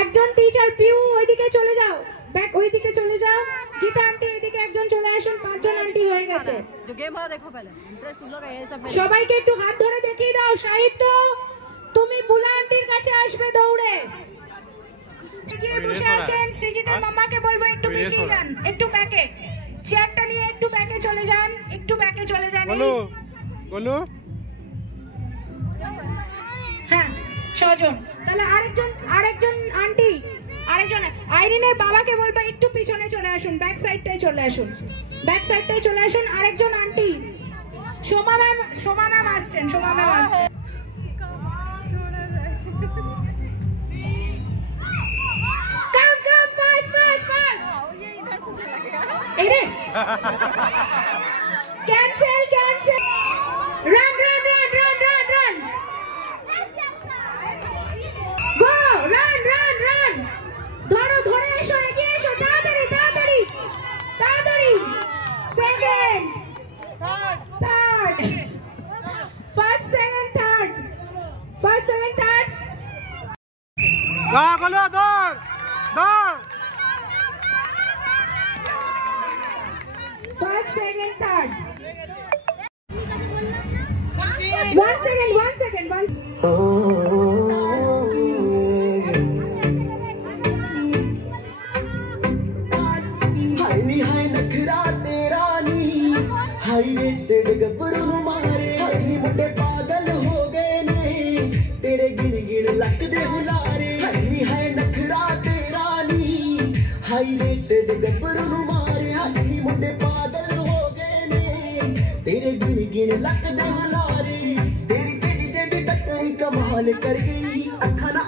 একজন টিচার পিউ ওইদিকে চলে যাও, ব্যাক ওইদিকে চলে যাও। গীতা আন্টি এদিকে একজন চলে আসুন, 5 জন আন্টি হয়ে গেছে। সবাইকে একটু হাত ধরে দেখিয়ে দাও। সাহিত্য তুমি বুলা আন্টির কাছে আসবে দৌড়ে। গিয়ে বসে আছেন সৃজিতের মাম্মাকে বলবো একটু পিছিয়ে যান, একটু ব্যাকে, চেয়ারটা নিয়ে একটু ব্যাকে চলে যান, একটু ব্যাকে চলে যান। বলো হ্যাঁ 6 জন। তাহলে আরেকজন আন্টি, আরেকজন আইরিনের বাবাকে বলবো একটু পিছনে চলে আসুন, ব্যাক সাইডটাই চলে আসুন, ব্যাক সাইডটাই চলে আসুন। আরেকজন আন্টি সোমা ম্যাম আসছেন, সোমা ম্যাম আসছেন। Cancel run run run run run run गो रन रन रन ধরো ধরে এসো, এগিয়ে এসো, তাড়াতাড়ি তাড়াতাড়ি তাড়াতাড়ি। Second third first second third first second third গলো দৌড় দৌড়। First, second, third. One second. हाय नखरा तेरा नी, हाय रेटेड गबरू मारे, हाय मुंडे पागल हो गए ने, तेरे गिन गिन लक दे हुलारे। हाय नखरा तेरा नी, हाय रेटेड गबरू मारे, हाय मुंडे पागल हो गए ने, तेरे गिन गिन लक दे हुलारे। तेरी टेडी टेडी टकनी कमाल कर गई, अखा ना